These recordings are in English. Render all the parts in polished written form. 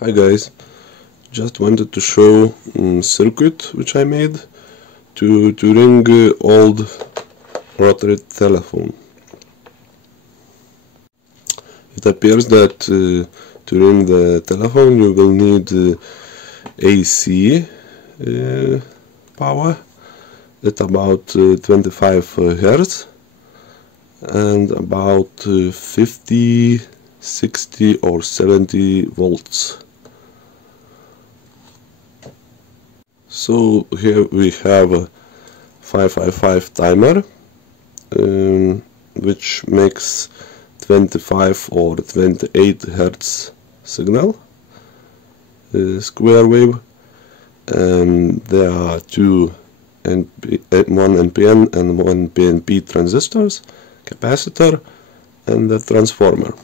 Hi guys, just wanted to show circuit which I made to ring old rotary telephone. It appears that to ring the telephone you will need AC power at about 25 Hertz and about 50, 60 or 70 volts. So here we have a 555 timer which makes 25 or 28 Hertz signal, square wave, and there are one NPN and one PNP transistors, capacitor, and the transformer.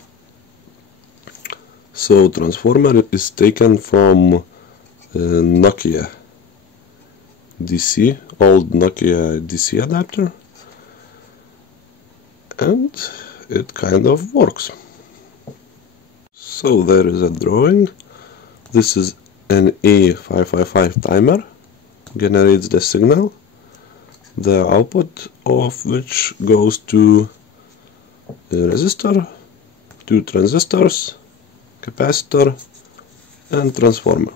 So transformer is taken from Nokia DC, old Nokia DC adapter, and it kind of works. So there is a drawing. This is an A555 timer, generates the signal, the output of which goes to a resistor, two transistors, capacitor, and transformer.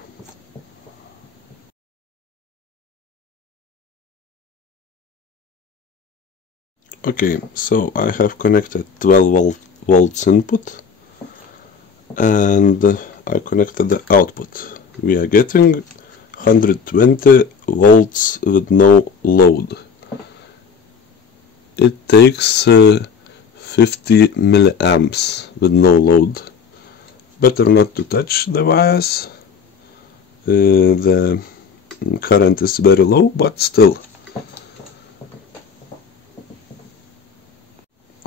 Okay, so I have connected 12 volts input and I connected the output. We are getting 120 volts with no load. It takes 50 milliamps with no load. Better not to touch the wires. The current is very low, but still.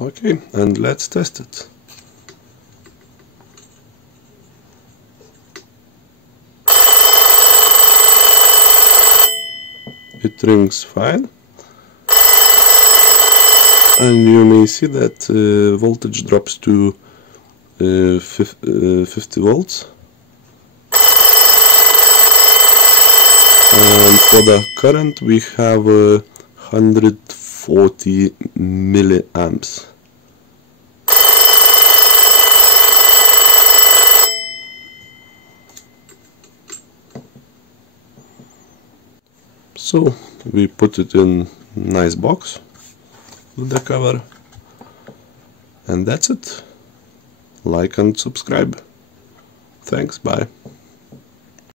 Okay, and let's test it. It rings fine, and you may see that voltage drops to 50 volts. And for the current we have 140 milliamps. So we put it in a nice box with the cover, and that's it. Like and subscribe. Thanks, bye.